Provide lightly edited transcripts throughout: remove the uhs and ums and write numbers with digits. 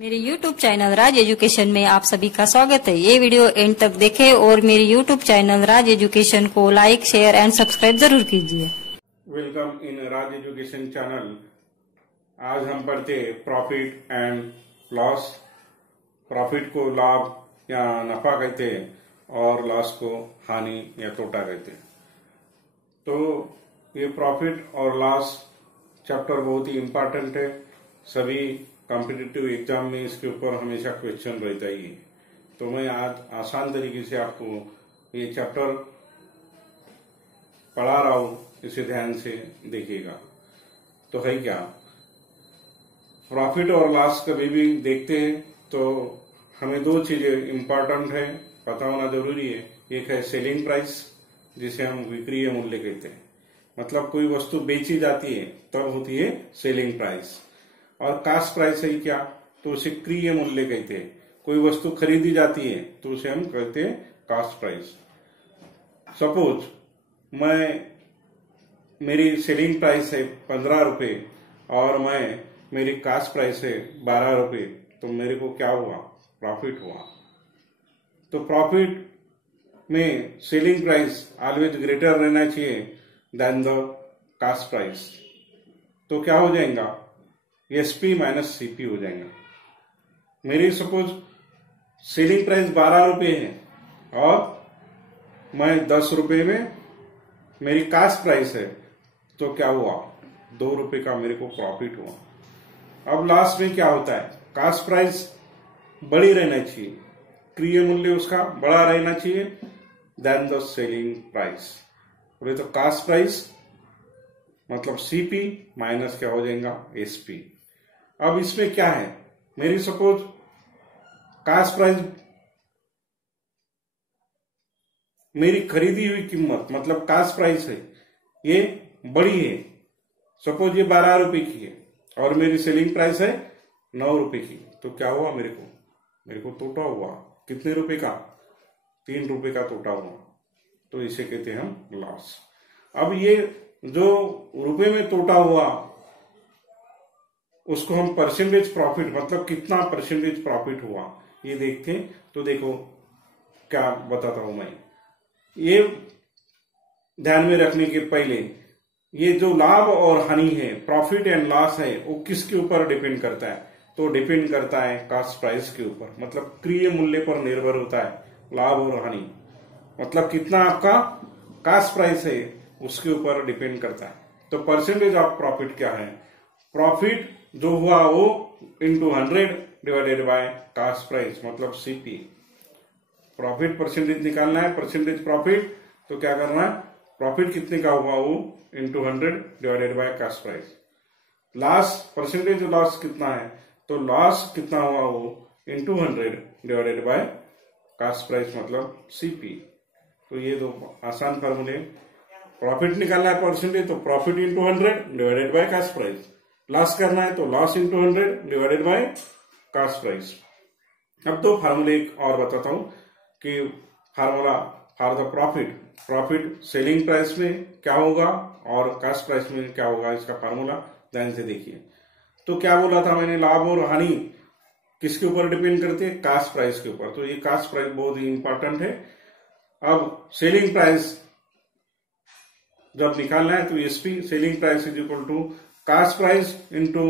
मेरे YouTube channel राज education में आप सभी का स्वागत है। ये वीडियो एंड तक देखें और मेरे YouTube चैनल राज एजुकेशन को लाइक, शेयर एंड सब्सक्राइब जरूर कीजिए। Welcome in Raj education channel. आज हम पढ़ते प्रॉफिट एंड लॉस। प्रॉफिट को लाभ या नफा कहते हैं और लॉस को हानि या तोटा कहते हैं। तो ये प्रॉफिट और लॉस चैप्टर बहुत ही इम्पोर्टेंट है। सभी कॉम्पिटिटिव एग्जाम में इसके ऊपर हमेशा क्वेश्चन रहता ही है। तो मैं आज आसान तरीके से आपको ये चैप्टर पढ़ा रहा हूं, इसे ध्यान से देखिएगा। तो है क्या, प्रॉफिट और लॉस कभी भी देखते हैं तो हमें दो चीजें इम्पोर्टेंट है, पता होना जरूरी है। एक है सेलिंग प्राइस, जिसे हम विक्रय मूल्य कहते हैं। मतलब कोई वस्तु बेची जाती है तब होती है सेलिंग प्राइस। और कास्ट प्राइस है क्या, तो उसे क्रय मूल्य कहते हैं। कोई वस्तु खरीदी जाती है तो उसे हम कहते हैं कास्ट प्राइस। सपोज मेरी सेलिंग प्राइस है 15 रुपए और मेरी कास्ट प्राइस है 12 रुपए, तो मेरे को क्या हुआ, प्रॉफिट हुआ। तो प्रॉफिट में सेलिंग प्राइस ऑलवेज ग्रेटर रहना चाहिए देन द कास्ट प्राइस। तो क्या हो जाएगा, एसपी माइनस सीपी हो जाएगा। मेरी सपोज सेलिंग प्राइस 12 रुपए है और मैं 10 रुपए में मेरी कास्ट प्राइस है, तो क्या हुआ, 2 रुपए का मेरे को प्रॉफिट हुआ। अब लास्ट में क्या होता है, कास्ट प्राइस बड़ी रहना चाहिए, क्रय मूल्य उसका बड़ा रहना चाहिए देन द सेलिंग प्राइस। बोले तो कास्ट प्राइस मतलब सीपी माइनस क्या हो जाएगा, एसपी। अब इसमें क्या है, मेरी सपोज कास्ट प्राइस, मेरी खरीदी हुई कीमत मतलब कास्ट प्राइस है, ये बड़ी है। सपोज ये 12 रुपए की है और मेरी सेलिंग प्राइस है 9 रुपए की, तो क्या हुआ, मेरे को तोटा हुआ। कितने रुपए का, 3 रुपए का तोटा हुआ। तो इसे कहते हैं हम लॉस। अब ये जो रुपए में तोटा हुआ उसको हम परसेंटेज प्रॉफिट, मतलब कितना परसेंटेज प्रॉफिट हुआ, ये देखते हैं। तो देखो क्या बताता हूं मैं। ये ध्यान में रखने के पहले, ये जो लाभ और हानि है, प्रॉफिट एंड लॉस है, वो किसके ऊपर डिपेंड करता है, तो डिपेंड करता है कास्ट प्राइस के ऊपर। मतलब क्रय मूल्य पर निर्भर होता है लाभ और हानि। मतलब कितना आपका कास्ट प्राइस है उसके ऊपर डिपेंड करता है। तो परसेंटेज ऑफ प्रॉफिट क्या है, प्रॉफिट जो हुआ वो into 100 divided bye cost price मतलब सीपी। प्रॉफिट परसेंटेज निकालना है, परसेंटेज प्रॉफिट, तो क्या करना है, प्रॉफिट कितने का हुआ वो into 100 divided bye cost price. Loss, percentage loss कितना है, तो लॉस कितना हुआ वो into 100 divided bye cost price मतलब सीपी। तो ये दो आसान फॉर्मूले। प्रॉफिट निकालना है परसेंटेज, तो profit into 100 divided bye cost price. Loss करना है तो loss into 100 divided bye cast price. अब दो फार्मूले और बताता हूं कि formula for the profit, profit selling price में क्या होगा और कास्ट प्राइस में क्या होगा, इसका फार्मूला ध्यान से देखिए। तो क्या बोला था मैंने, लाभ और हानि किसके ऊपर डिपेंड करते हैं, कास्ट प्राइस के ऊपर। तो ये कास्ट प्राइस बहुत ही इंपॉर्टेंट है। अब सेलिंग प्राइस जब निकालना है तो SP, selling price is equal to cost price into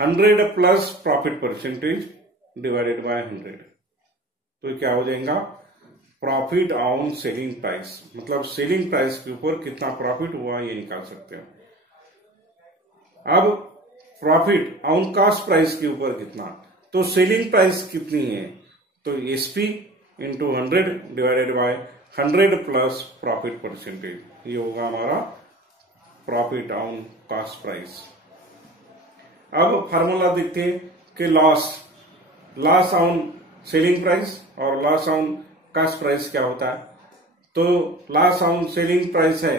100 plus profit percentage divided by 100। तो क्या हो जाएगा, प्रॉफिट ऑन सेलिंग प्राइस, मतलब सेलिंग प्राइस के ऊपर कितना प्रॉफिट हुआ ये निकाल सकते हैं। अब प्रॉफिट ऑन कास्ट प्राइस के ऊपर कितना, तो सेलिंग प्राइस कितनी है, तो SP into 100 divided by 100 plus profit percentage, ये होगा हमारा प्रॉफिट ऑन कास्ट प्राइस। अब फार्मूला देखते हैं कि लॉस ऑन सेलिंग प्राइस और लॉस ऑन कास्ट प्राइस क्या होता है। तो लॉस ऑन सेलिंग प्राइस है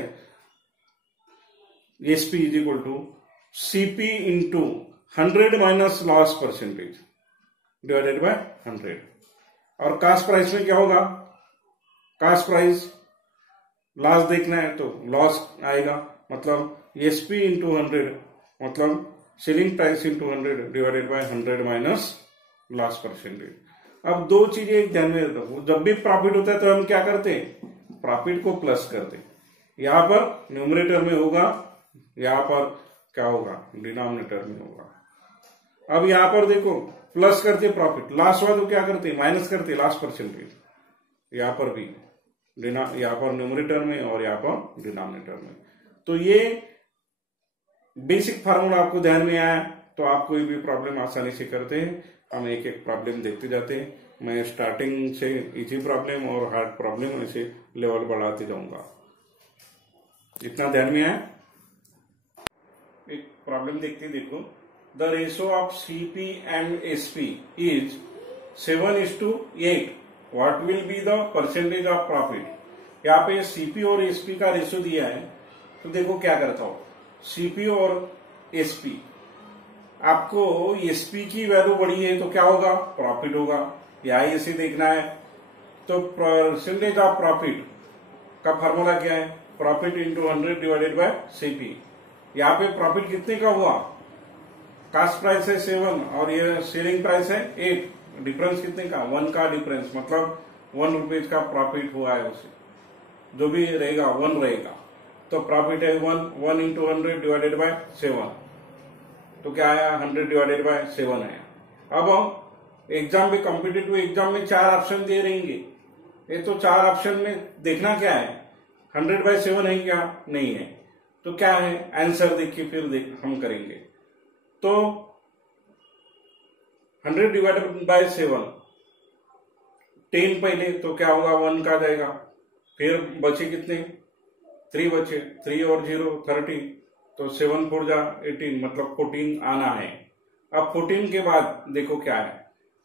SP is equal to CP into 100 minus loss percentage divided by 100। और कास्ट प्राइस में क्या होगा, कास्ट प्राइस लॉस देखना है तो लॉस आएगा, मतलब एसपी इंटू 100 मतलब selling price into 100 divided by 100 minus loss percentage. अब दो चीजें एक ध्यान में रखो, जब भी प्रॉफिट होता है तो हम क्या करते हैं, प्रॉफिट को प्लस करते हैं। यहां पर न्यूमरेटर में होगा, यहां पर क्या होगा, डिनोमिनेटर में होगा। अब यहां पर देखो प्लस करते प्रॉफिट, लॉस हुआ तो क्या करते, माइनस करते लॉस परसेंटेज। यहां पर भी यहां पर न्यूमरेटर में और यहां पर डिनोमिनेटर में। तो ये बेसिक फार्मूला आपको ध्यान में आया तो आप कोई भी प्रॉब्लम आसानी से करते हैं। हम एक एक प्रॉब्लम देखते जाते हैं। मैं स्टार्टिंग से इजी प्रॉब्लम और हार्ड प्रॉब्लम ऐसे लेवल बढ़ाते जाऊंगा। इतना ध्यान में आया। एक प्रॉब्लम देखते हैं, देखो the ratio of CP and SP is 7:8। What will be the percentage of profit. यहाँ पे सीपी और एसपी का रेशो दिया है, तो देखो क्या करता हूं, सीपी और एसपी, आपको एसपी की वैल्यू बढ़ी है तो क्या होगा, प्रॉफिट होगा। यहां इसे देखना है, तो परसेंटेज ऑफ प्रॉफिट का फॉर्मूला क्या है, profit into 100 divided bye CP. यहाँ पे प्रॉफिट कितने का हुआ, कास्ट प्राइस है 7 और ये सेलिंग प्राइस है 8, डिफरेंस कितने का, 1 का डिफरेंस, मतलब 1 रुपीज का प्रॉफिट हुआ है। उसे जो भी रहेगा 1 रहेगा, तो प्रॉफिट है 1 इंटू 100 डिवाइडेड बाय 7, तो क्या आया, 100 डिवाइडेड बाय 7 आया। अब एग्जाम में, कॉम्पिटिटिव एग्जाम में 4 ऑप्शन दे रहेंगे, ये तो 4 ऑप्शन में देखना क्या है, 100/7 है क्या, नहीं है, तो क्या है आंसर देखिए, फिर हम करेंगे। तो 100 डिवाइडेड बाय 7, 10 पहले, तो क्या होगा 1 का जाएगा, फिर बचे कितने, 3 बचे, 3 और 0 30, तो 7 4 जा 18, मतलब 14 आना है। अब 14 के बाद देखो क्या है,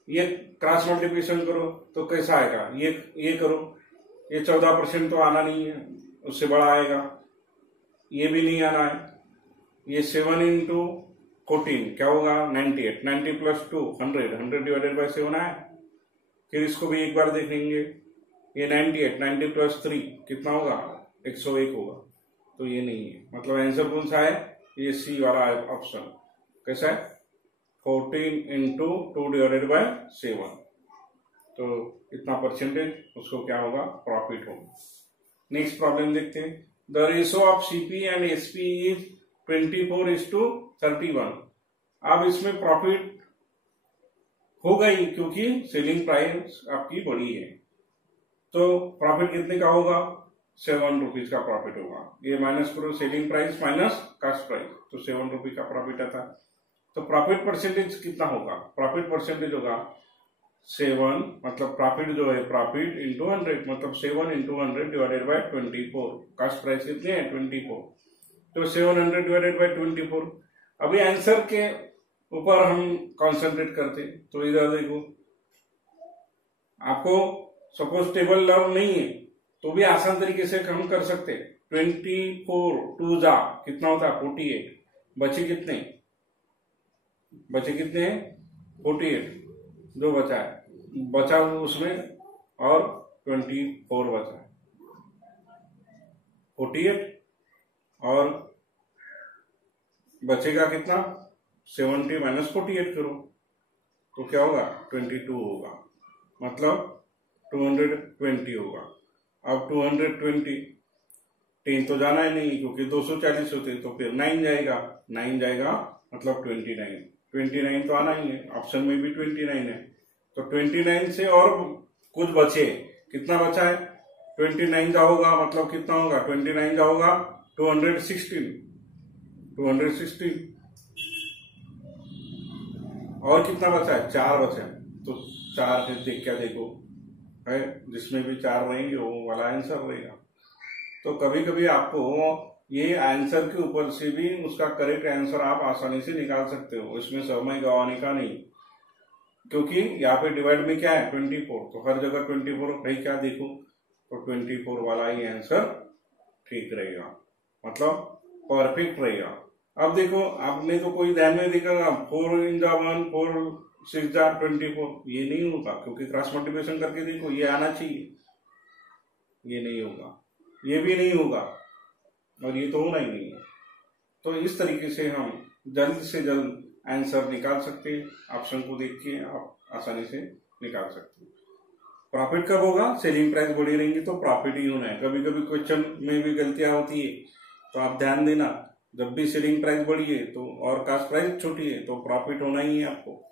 ये क्रॉस मल्टीप्लिकेशन करो तो कैसा आएगा, ये करो, ये 14% तो आना नहीं है, उससे बड़ा आएगा, ये भी नहीं आना है। ये 7 इंटू 14 क्या होगा, 98, 90 प्लस 2 100 डिवाइडेड बाय 7 आया। फिर इसको भी एक बार देखेंगे, ये 98, 90 प्लस 3 कितना होगा, 101 होगा, तो ये नहीं है, मतलब आंसर कौन सा है, ये सी वाला ऑप्शन। कैसा है, 14 इंटू 2 डिवाइडेड बाय 7, तो इतना परसेंटेज उसको क्या होगा, प्रॉफिट होगा। नेक्स्ट प्रॉब्लम देखते हैं, the ratio of CP and SP is 24:31। अब इसमें प्रॉफिट होगा ही, क्योंकि सेलिंग प्राइस आपकी बड़ी है, तो प्रॉफिट कितने का होगा, 7 रुपीज का प्रॉफिट होगा। ये माइनस करो, selling price minus cost price, तो 7 रुपीज का प्रॉफिट आता है। तो प्रॉफिट परसेंटेज कितना होगा, प्रॉफिट परसेंटेज होगा 7, मतलब प्रॉफिट जो है, प्रॉफिट इंटू 100, मतलब 7 into 100 divided bye 24। Cost price कितने हैं, 24, तो 700 डिवाइडेड बाय 24। अभी आंसर के ऊपर हम कंसंट्रेट करते, तो इधर देखो, आपको सपोज टेबल लर्न नहीं है तो भी आसान तरीके से हम कर सकते। 24 2 जा कितना होता है, 48, बचे कितने, बचे कितने हैं, 48, जो बचा है, बचा उसमें और 24 बचा है, 48 और बचेगा कितना, 70 माइनस 48 करो, तो क्या होगा, 22 होगा, मतलब 220 होगा। अब 220, 10 तो जाना ही नहीं, क्योंकि 240 होते, तो फिर 9 जाएगा, 9 जाएगा, मतलब 29 तो आना ही है, ऑप्शन में भी 29 है, तो 29 से और कुछ बचे, कितना बचा है, 29 का होगा, मतलब कितना होगा, 29 का होगा 216, और कितना बचा है, 4 बचा है, तो 4 देख क्या देखो है, जिसमें भी 4 रहेंगे वो वाला आंसर रहेगा। तो कभी कभी आपको ये आंसर के ऊपर से भी उसका करेक्ट आंसर आप आसानी से निकाल सकते हो, इसमें समय गंवाने का नहीं, क्योंकि यहाँ पे डिवाइड में क्या है, 24, तो हर जगह 24 भाई क्या देखो, तो 24 वाला ही आंसर ठीक रहेगा, मतलब परफेक्ट रहेगा। अब देखो, आपने तो कोई ध्यान में देखा 4 × 1 4 6 जा 24, ये नहीं होगा, क्योंकि क्रॉस मल्टीप्लिकेशन करके देखो, ये आना चाहिए, ये नहीं होगा, ये भी नहीं होगा, और ये तो होना ही नहीं है। तो इस तरीके से हम जल्द से जल्द आंसर निकाल सकते हैं। ऑप्शन को देख के आप आसानी से निकाल सकते हैं। प्रॉफिट कब होगा? सेलिंग प्राइस बढ़ी रहेंगी तो प्रॉफिट ही होना है। कभी कभी क्वेश्चन में भी गलतियां होती है, तो आप ध्यान देना, जब भी सेलिंग प्राइस बढ़ी है तो और कास्ट प्राइस छोटी है तो प्रॉफिट होना ही है आपको।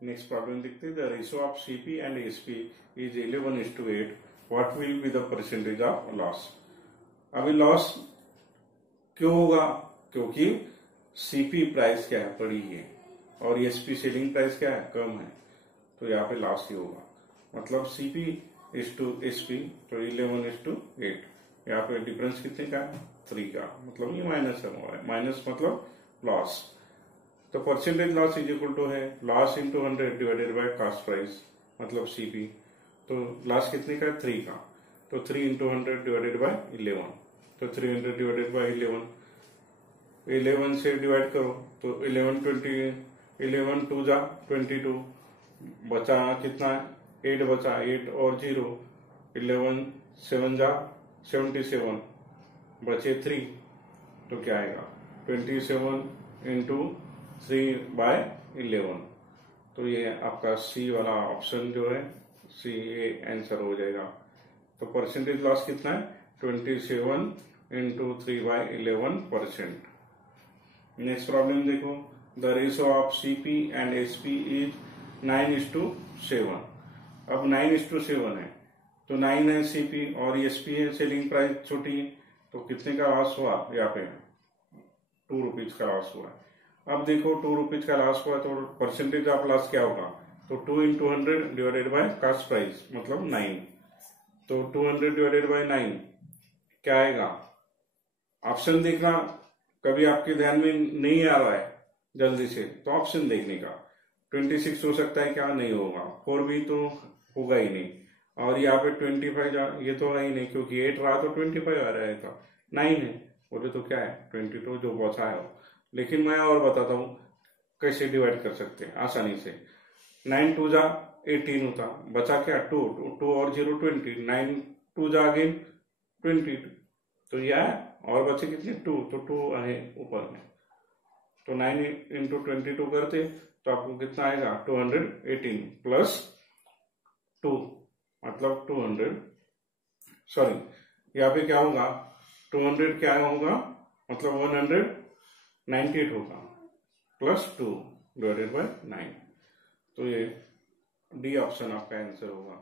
नेक्स्ट प्रॉब्लम देखते हैं। The ratio of CP and SP is 11:8। What will be the percentage of loss? अभी लॉस क्यों होगा? क्योंकि सीपी प्राइस क्या है? बढ़ी है और एसपी सेलिंग प्राइस क्या है? कम है, तो यहाँ पे लॉस ही होगा। मतलब सीपी इज टू एसपी तो 11:8। यहाँ पे डिफरेंस कितने का है? 3 का, मतलब ये माइनस है। माइनस मतलब लॉस। तो percentage loss is equal to है loss into 100 divided by cost price, मतलब सीपी। तो लॉस कितने का है? 3 का, तो 3 इंटू 100 डिवाइडेड बाय 11, तो 300 डिवाइडेड बाय 11 से डिवाइड करो तो 11 2 जा 22, बचा कितना है? 8 बचा, 8 और 0, 11 7 जा 77, बचे 3, तो क्या आएगा? 27 इंटू 3/11। तो ये आपका सी वाला ऑप्शन जो है, सी ये आंसर हो जाएगा। तो परसेंटेज लॉस कितना है? 27 इंटू 3/11%। नेक्स्ट प्रॉब्लम देखो। The ratio of CP and SP is 9:7। अब 9:7 है, तो 9 है सीपी और एसपी है सेलिंग प्राइस छोटी है, तो कितने का लॉस हुआ? यहाँ पे 2 रुपीज का लॉस हुआ। अब देखो 2 रुपीज का लॉस हुआ तो परसेंटेज ऑफ लॉस क्या होगा? तो 2 into 100 divided by cost price, मतलब 9। तो 200 डिवाइडेड बाय 9 क्या आएगा? ऑप्शन देखना, कभी आपके ध्यान में नहीं आ रहा है जल्दी से तो ऑप्शन देखने का। 26 हो सकता है, क्या नहीं होगा? 4 भी तो होगा ही नहीं, और यहाँ पे 25 ये तो है ही नहीं, क्योंकि 8 रहा तो 25 आ रहा था। 9 है बोले तो क्या है? 22 जो बचा है। लेकिन मैं और बताता हूँ कैसे डिवाइड कर सकते हैं आसानी से। 9 2 जा 18 होता, बचा क्या? 2 और 0 20, 9 2 जा अगेन 20, तो यह और बचे कितने? 2, तो 2 है ऊपर में, तो 9 इंटू 22 करते तो आपको कितना आएगा? 218 प्लस 2, मतलब 200, सॉरी यहाँ पे क्या होगा? 200 क्या होगा? मतलब 198 होगा, प्लस 2 डिवाइडेड बाय 9। तो ये डी ऑप्शन आपका आंसर होगा।